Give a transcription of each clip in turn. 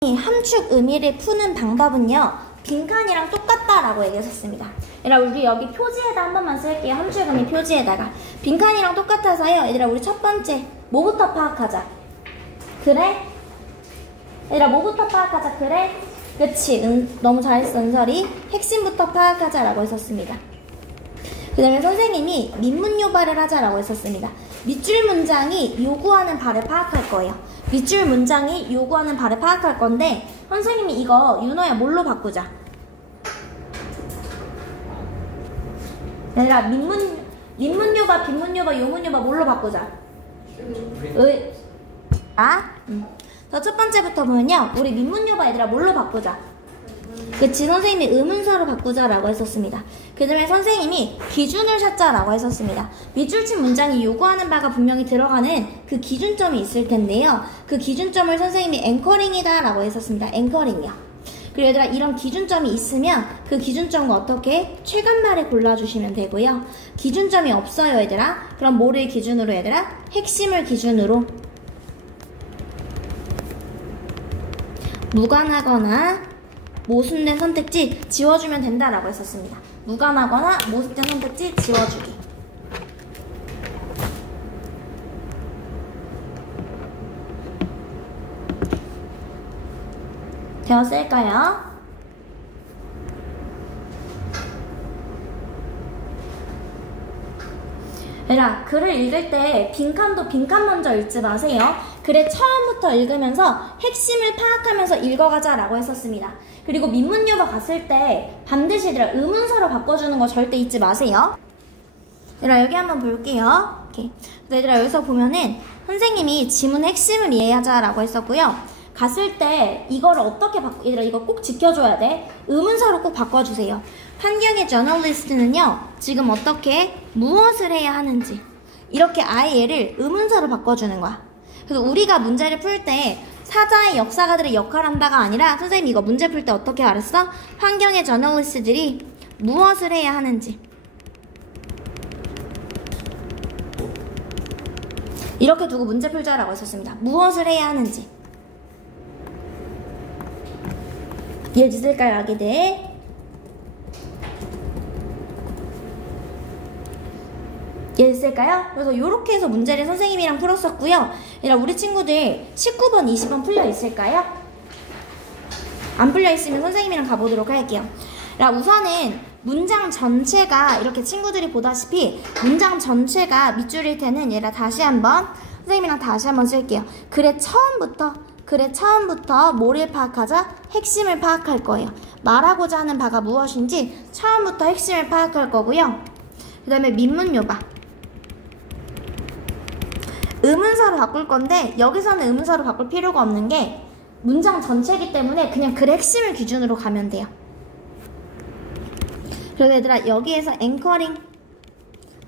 함축 의미를 푸는 방법은요, 빈칸이랑 똑같다라고 얘기했었습니다. 얘들아, 우리 여기 표지에다 한 번만 쓸게요. 함축 의미 표지에다가. 빈칸이랑 똑같아서요. 얘들아, 우리 첫 번째 뭐부터 파악하자? 그래? 얘들아, 뭐부터 파악하자? 그래? 그치. 너무 잘했어, 은설이. 핵심부터 파악하자라고 했었습니다. 그 다음에 선생님이 민문요발을 하자라고 했었습니다. 밑줄 문장이 요구하는 바를 파악할 거예요. 밑줄 문장이 요구하는 바를 파악할 건데, 선생님이 이거 윤호야 뭘로 바꾸자? 얘들아, 민문요발, 빈문요발, 요문요발 뭘로 바꾸자? 자, 첫 번째부터 보면요, 우리 민문요발 얘들아 뭘로 바꾸자? 그치, 선생님이 의문사로 바꾸자라고 했었습니다. 그 다음에 선생님이 기준을 찾자라고 했었습니다. 밑줄친 문장이 요구하는 바가 분명히 들어가는 그 기준점이 있을 텐데요. 그 기준점을 선생님이 앵커링이다 라고 했었습니다. 앵커링이요. 그리고 얘들아, 이런 기준점이 있으면 그 기준점과 어떻게 최간말을 골라주시면 되고요. 기준점이 없어요, 얘들아. 그럼 뭐를 기준으로, 얘들아? 핵심을 기준으로 무관하거나 모순된 선택지 지워주면 된다라고 했었습니다. 무관하거나 모순된 선택지 지워주기. 되었을까요? 얘들아, 글을 읽을 때 빈칸도 빈칸 먼저 읽지 마세요. 글의 처음부터 읽으면서 핵심을 파악하면서 읽어가자 라고 했었습니다. 그리고 민문요바 갔을 때 반드시 얘들아 의문사로 바꿔주는 거 절대 잊지 마세요. 얘들아, 여기 한번 볼게요. 오케이. 얘들아, 여기서 보면은 선생님이 지문 핵심을 이해하자 라고 했었고요. 갔을 때 이거를 어떻게 얘들아, 이거 꼭 지켜줘야 돼. 의문사로 꼭 바꿔주세요. 환경의 저널리스트는요, 지금 어떻게 무엇을 해야 하는지 이렇게 아예 얘를 의문사로 바꿔주는 거야. 그래서 우리가 문제를 풀 때 사자의 역사가들의 역할을 한다가 아니라, 선생님이 이거 문제 풀 때 어떻게 알았어? 환경의 저널리스트들이 무엇을 해야 하는지 이렇게 두고 문제 풀자라고 했었습니다. 무엇을 해야 하는지. 이해주실까요, 아기들? 이해됐을까요? 그래서 이렇게 해서 문제를 선생님이랑 풀었었고요. 얘들아, 우리 친구들 19번, 20번 풀려 있을까요? 안 풀려 있으면 선생님이랑 가보도록 할게요. 우선은 문장 전체가 이렇게 친구들이 보다시피 문장 전체가 밑줄일 때는 얘들아 다시 한번 선생님이랑 다시 한번 쓸게요. 글의 처음부터 뭐를 파악하자? 핵심을 파악할 거예요. 말하고자 하는 바가 무엇인지 처음부터 핵심을 파악할 거고요. 그 다음에 민문요바 의문사로 바꿀 건데, 여기서는 의문사로 바꿀 필요가 없는 게 문장 전체이기 때문에 그냥 글의 핵심을 기준으로 가면 돼요. 그래서 얘들아, 여기에서 앵커링,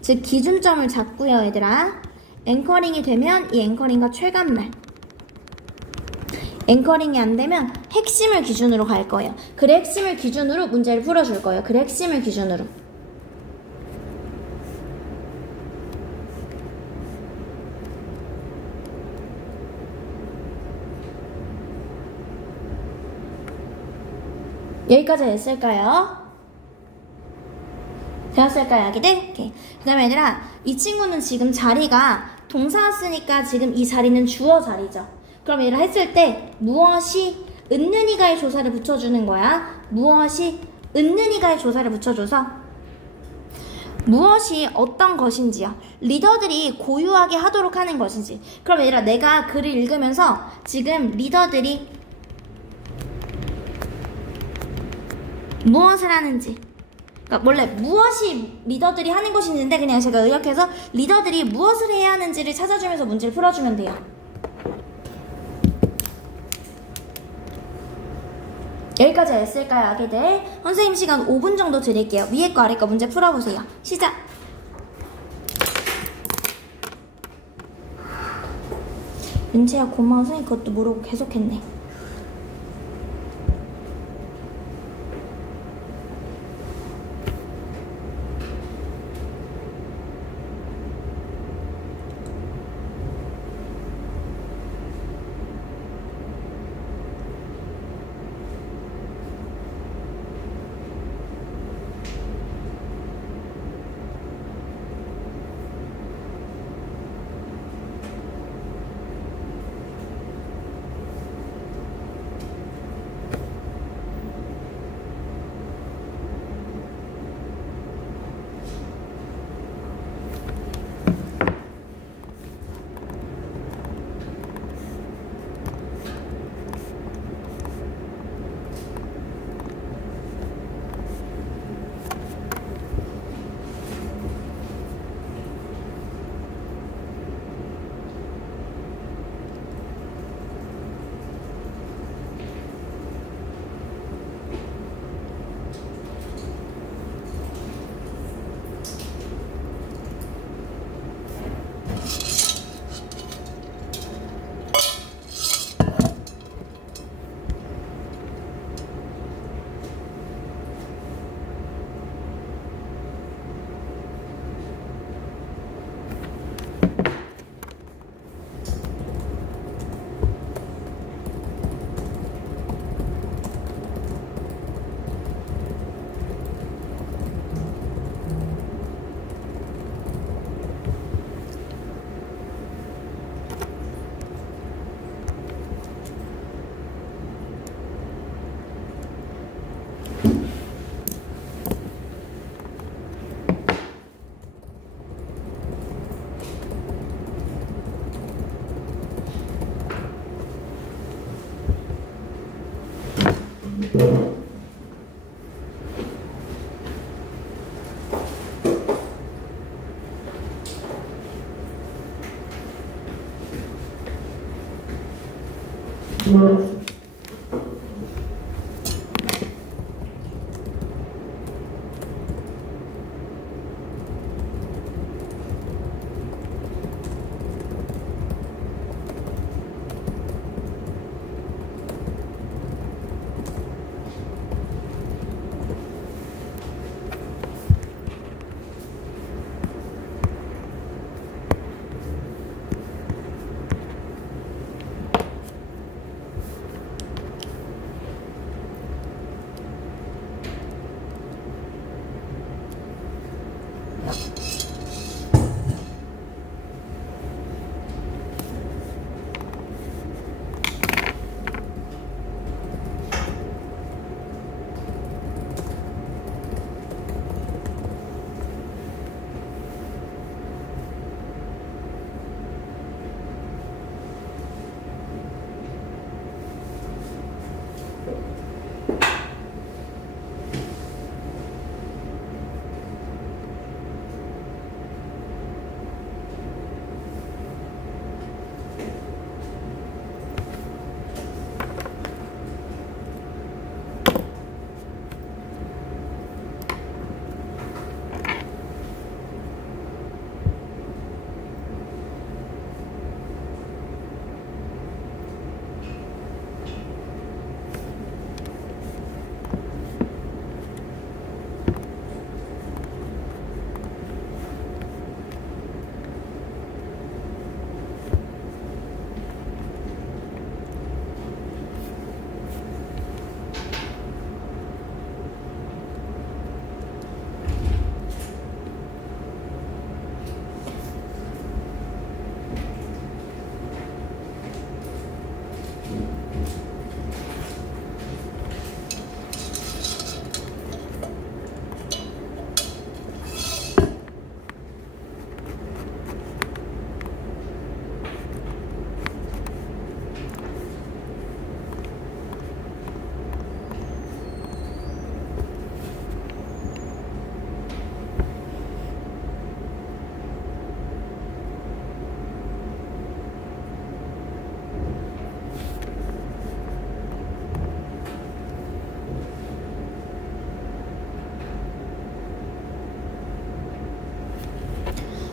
즉 기준점을 잡고요. 얘들아, 앵커링이 되면 이 앵커링과 최간말, 앵커링이 안 되면 핵심을 기준으로 갈 거예요. 글의 핵심을 기준으로 문제를 풀어줄 거예요. 글의 핵심을 기준으로. 여기까지 됐을까요? 되었을까요, 아기들? 오케이. 그 다음에 얘들아, 이 친구는 지금 자리가 동사 쓰니까 지금 이 자리는 주어 자리죠. 그럼 얘를 했을 때 무엇이 은는이가의 조사를 붙여주는 거야. 무엇이 은는이가의 조사를 붙여줘서 무엇이 어떤 것인지요. 리더들이 고유하게 하도록 하는 것인지. 그럼 얘들아, 내가 글을 읽으면서 지금 리더들이 무엇을 하는지, 그러니까 원래 무엇이 리더들이 하는 것이 있는데 그냥 제가 의역해서 리더들이 무엇을 해야 하는지를 찾아주면서 문제를 풀어주면 돼요. 여기까지 했을까요, 아기들? 선생님 시간 5분 정도 드릴게요. 위에 거 아래 거 문제 풀어보세요. 시작! 윤채야 고마워. 선생님 그것도 모르고 계속했네.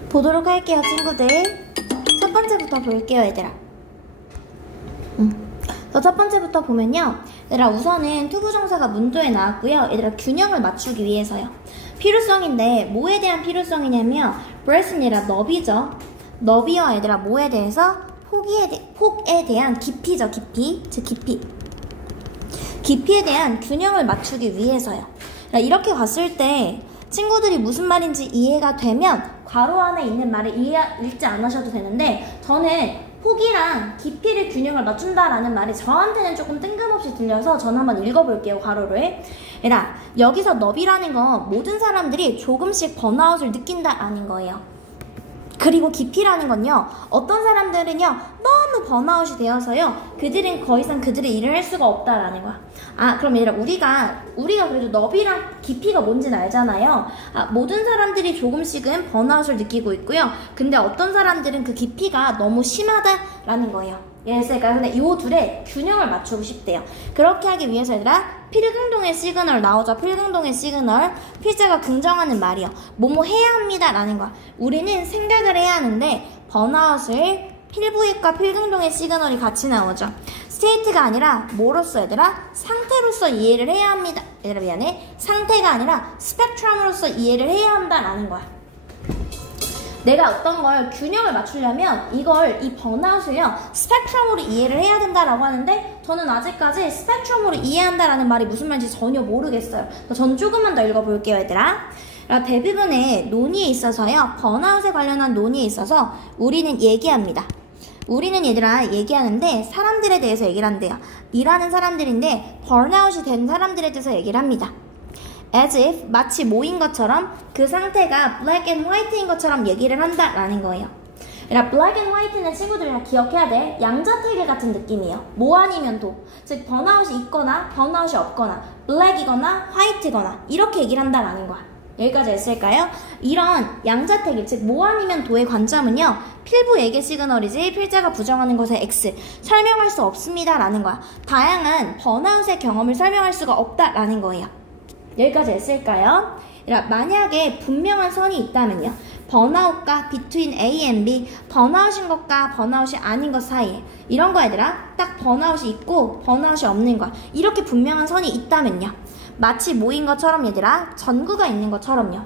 보도록 할게요, 친구들. 첫 번째부터 볼게요, 얘들아. 첫 번째부터 보면요, 얘들아, 우선은 투부정사가 문도에 나왔고요. 얘들아, 균형을 맞추기 위해서요. 필요성인데 뭐에 대한 필요성이냐면 breadth는 얘들아 너비죠. 너비와 얘들아 뭐에 대해서? 폭에 대한 깊이죠. 깊이. 즉 깊이에 대한 균형을 맞추기 위해서요. 이렇게 봤을 때 친구들이 무슨 말인지 이해가 되면 괄호 안에 있는 말을 읽지 않으셔도 되는데, 저는 폭이랑 깊이를 균형을 맞춘다라는 말이 저한테는 조금 뜬금없이 들려서 저는 한번 읽어볼게요, 괄호를. 얘들아, 여기서 너비라는 건 모든 사람들이 조금씩 번아웃을 느낀다 아닌 거예요. 그리고 깊이라는 건요, 어떤 사람들은요 너무 번아웃이 되어서요 그들은 더 이상 그들의 일을 할 수가 없다라는 거야. 그럼 얘들아, 우리가 그래도 너비랑 깊이가 뭔지는 알잖아요. 모든 사람들이 조금씩은 번아웃을 느끼고 있고요, 근데 어떤 사람들은 그 깊이가 너무 심하다라는 거예요. 그러니까 근데 이 둘의 균형을 맞추고 싶대요. 그렇게 하기 위해서 얘들아, 필긍동의 시그널 나오죠. 필긍동의 시그널. 필자가 긍정하는 말이요. 뭐뭐 해야 합니다 라는 거야. 우리는 생각을 해야 하는데 번아웃을 필부입과 필긍동의 시그널이 같이 나오죠. 스테이트가 아니라 뭐로써 얘들아? 상태로서 이해를 해야 합니다. 얘들아 미안해. 상태가 아니라 스펙트럼으로서 이해를 해야 한다라는 거야. 내가 어떤 걸 균형을 맞추려면 이 번아웃을요 스펙트럼으로 이해를 해야 된다라고 하는데, 저는 아직까지 스펙트럼으로 이해한다라는 말이 무슨 말인지 전혀 모르겠어요. 저는 조금만 더 읽어볼게요, 얘들아. 대부분의 논의에 있어서요, 번아웃에 관련한 논의에 있어서 우리는 얘기합니다. 우리는 얘들아 얘기하는데 사람들에 대해서 얘기를 한대요. 일하는 사람들인데 번아웃이 된 사람들에 대해서 얘기를 합니다. as if, 마치 뭐인 것처럼, 그 상태가 black and white인 것처럼 얘기를 한다라는 거예요. 그러니까 black and white는 친구들이랑 기억해야 돼. 양자택일 같은 느낌이에요. 뭐 아니면 도. 즉 번아웃이 있거나 번아웃이 없거나 black이거나 white이거나 이렇게 얘기를 한다라는 거야. 여기까지 했을까요? 이런 양자택일, 즉 뭐 아니면 도의 관점은요, 필부 예계 시그널이지 필자가 부정하는 것의 X 설명할 수 없습니다 라는 거야. 다양한 번아웃의 경험을 설명할 수가 없다라는 거예요. 여기까지 했을까요? 만약에 분명한 선이 있다면요, 번아웃과 between A and B, 번아웃인 것과 번아웃이 아닌 것 사이에, 이런 거 얘들아, 딱 번아웃이 있고 번아웃이 없는 거야. 이렇게 분명한 선이 있다면요, 마치 뭐인 것처럼 얘들아, 전구가 있는 것처럼요.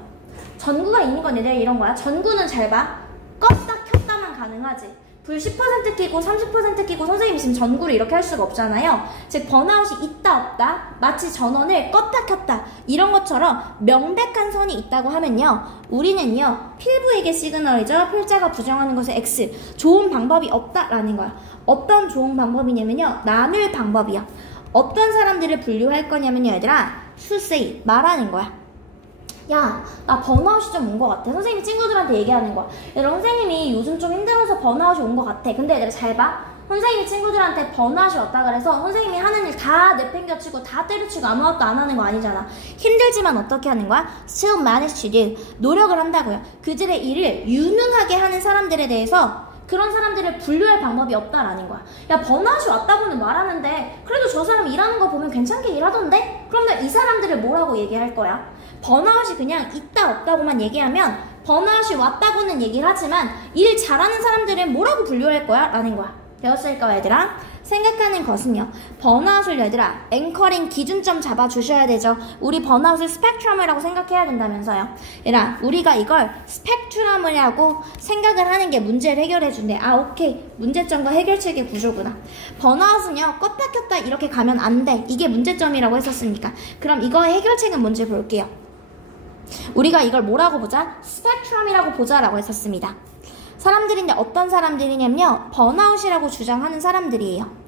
전구가 있는 건 얘들아 이런 거야. 전구는 잘 봐. 껐다 켰다만 가능하지. 불 10% 켜고 30% 켜고 선생님이 지금 전구를 이렇게 할 수가 없잖아요. 즉 번아웃이 있다 없다, 마치 전원을 껐다 켰다 이런 것처럼 명백한 선이 있다고 하면요, 우리는요 필부에게 시그널이죠, 필자가 부정하는 것의 X, 좋은 방법이 없다라는 거야. 어떤 좋은 방법이냐면요, 나눌 방법이야. 어떤 사람들을 분류할 거냐면요 얘들아, to say, 말하는 거야. 야, 나 번아웃이 좀 온 것 같아. 선생님이 친구들한테 얘기하는 거야. 얘들아, 선생님이 요즘 좀 힘들어서 번아웃이 온 것 같아. 근데 얘들아 잘 봐. 선생님이 친구들한테 번아웃이 왔다 그래서 선생님이 하는 일 다 내팽겨치고 다 때려치고 아무것도 안 하는 거 아니잖아. 힘들지만 어떻게 하는 거야? Still manage to do. 노력을 한다고요. 그들의 일을 유능하게 하는 사람들에 대해서 그런 사람들을 분류할 방법이 없다라는 거야. 야, 번아웃이 왔다고는 말하는데 그래도 저 사람 일하는 거 보면 괜찮게 일하던데? 그럼 나 이 사람들을 뭐라고 얘기할 거야? 번아웃이 그냥 있다 없다고만 얘기하면 번아웃이 왔다고는 얘기를 하지만 일 잘하는 사람들은 뭐라고 분류할 거야? 라는 거야. 되었을까 얘들아? 생각하는 것은요, 번아웃을 얘들아 앵커링 기준점 잡아주셔야 되죠. 우리 번아웃을 스펙트럼이라고 생각해야 된다면서요. 얘들아, 우리가 이걸 스펙트럼이라고 생각을 하는 게 문제를 해결해 준대. 아, 오케이, 문제점과 해결책의 구조구나. 번아웃은요 껐다 켰다 이렇게 가면 안 돼. 이게 문제점이라고 했었으니까. 그럼 이거의 해결책은 뭔지 볼게요. 우리가 이걸 뭐라고 보자? 스펙트럼이라고 보자라고 했었습니다. 사람들인데 어떤 사람들이냐면요, 번아웃이라고 주장하는 사람들이에요.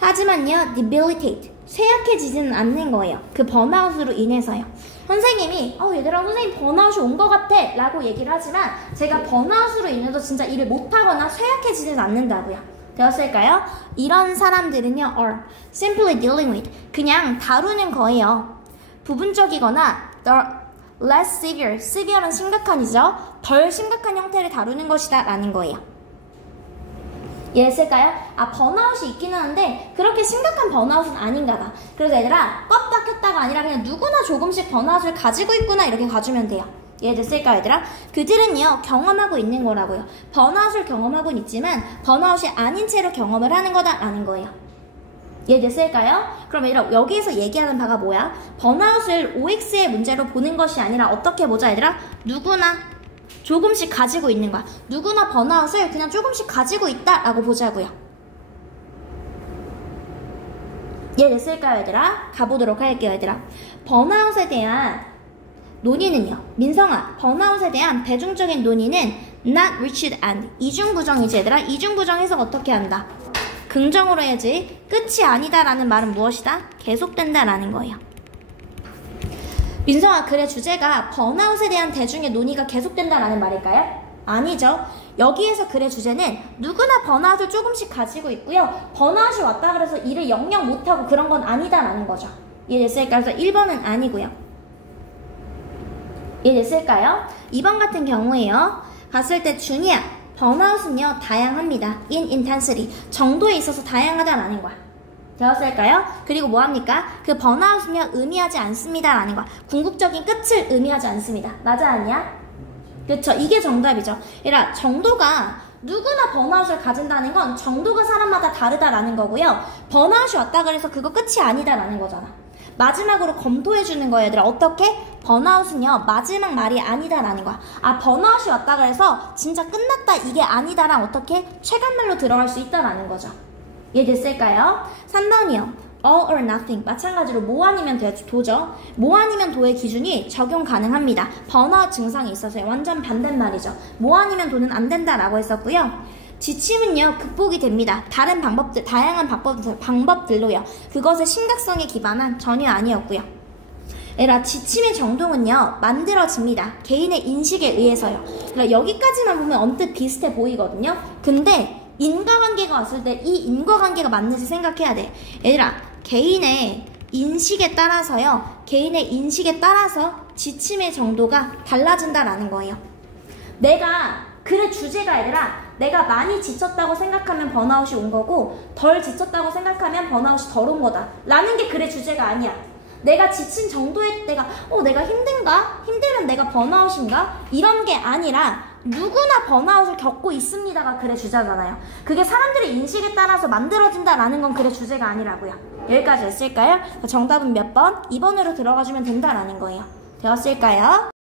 하지만요, debilitate, 쇠약해지지는 않는 거예요. 그 번아웃으로 인해서요. 선생님이 얘들아, 선생님 번아웃이 온 것 같아 라고 얘기를 하지만 제가 번아웃으로 인해서 진짜 일을 못하거나 쇠약해지지는 않는다고요. 되었을까요? 이런 사람들은요, are simply dealing with, 그냥 다루는 거예요. 부분적이거나 less severe, severe는 심각한이죠. 덜 심각한 형태를 다루는 것이다 라는 거예요. 이해했을까요? 아, 번아웃이 있긴 하는데 그렇게 심각한 번아웃은 아닌가 봐. 그래서 얘들아, 껐다 켰다가 아니라 그냥 누구나 조금씩 번아웃을 가지고 있구나 이렇게 가주면 돼요. 이해됐을까요 얘들아? 그들은요 경험하고 있는 거라고요. 번아웃을 경험하고는 있지만 번아웃이 아닌 채로 경험을 하는 거다라는 거예요. 이해됐을까요? 그럼 얘들아, 여기에서 얘기하는 바가 뭐야? 번아웃을 OX의 문제로 보는 것이 아니라 어떻게 보자 얘들아? 누구나 조금씩 가지고 있는 거야. 누구나 번아웃을 그냥 조금씩 가지고 있다라고 보자고요. 이해됐을까요 얘들아? 가보도록 할게요 얘들아. 번아웃에 대한 논의는요, 민성아, 번아웃에 대한 대중적인 논의는 not reached and, 이중부정이지 얘들아. 이중부정해서 어떻게 한다? 긍정으로 해야지. 끝이 아니다라는 말은 무엇이다? 계속된다라는 거예요. 민성아, 글의 주제가 번아웃에 대한 대중의 논의가 계속된다라는 말일까요? 아니죠. 여기에서 글의 주제는 누구나 번아웃을 조금씩 가지고 있고요, 번아웃이 왔다 그래서 일을 영영 못하고 그런 건 아니다라는 거죠. 이해됐을까요? 그래서 1번은 아니고요. 이해됐을까요? 2번 같은 경우에요, 봤을 때 준이야, 번아웃은요 다양합니다. in intensity, 정도에 있어서 다양하다라는 거야. 되었을까요? 그리고 뭐합니까? 그 번아웃은요 의미하지 않습니다 라는 거야. 궁극적인 끝을 의미하지 않습니다. 맞아 아니야? 그쵸, 이게 정답이죠. 얘들아, 정도가 누구나 번아웃을 가진다는 건 정도가 사람마다 다르다라는 거고요, 번아웃이 왔다 그래서 그거 끝이 아니다라는 거잖아. 마지막으로 검토해주는 거예요 얘들아. 어떻게? 번아웃은요 마지막 말이 아니다라는 거야. 아, 번아웃이 왔다 그래서 진짜 끝났다 이게 아니다랑 어떻게? 최간말로 들어갈 수 있다라는 거죠. 이해됐을까요? 3번이요. all or nothing, 마찬가지로 뭐 아니면 도죠. 뭐 아니면 도의 기준이 적용 가능합니다. 번아웃 증상이 있어서요. 완전 반대말이죠. 뭐 아니면 도는 안 된다라고 했었고요. 지침은요 극복이 됩니다. 다른 방법들, 다양한 방법들로요. 그것의 심각성에 기반한 전혀 아니었고요. 얘들아, 지침의 정도는요, 만들어집니다. 개인의 인식에 의해서요. 그러니까 여기까지만 보면 언뜻 비슷해 보이거든요. 근데 인과관계가 왔을 때 이 인과관계가 맞는지 생각해야 돼. 얘들아, 개인의 인식에 따라서요, 개인의 인식에 따라서 지침의 정도가 달라진다라는 거예요. 내가 글의 주제가 얘들아, 내가 많이 지쳤다고 생각하면 번아웃이 온 거고 덜 지쳤다고 생각하면 번아웃이 덜 온 거다 라는 게 글의 주제가 아니야. 내가 지친 정도의 때가 내가 힘든가? 힘들면 내가 번아웃인가? 이런 게 아니라 누구나 번아웃을 겪고 있습니다가 글의 주제잖아요. 그게 사람들의 인식에 따라서 만들어진다라는 건 글의 주제가 아니라고요. 여기까지 됐을까요? 정답은 몇 번? 2번으로 들어가주면 된다라는 거예요. 되었을까요?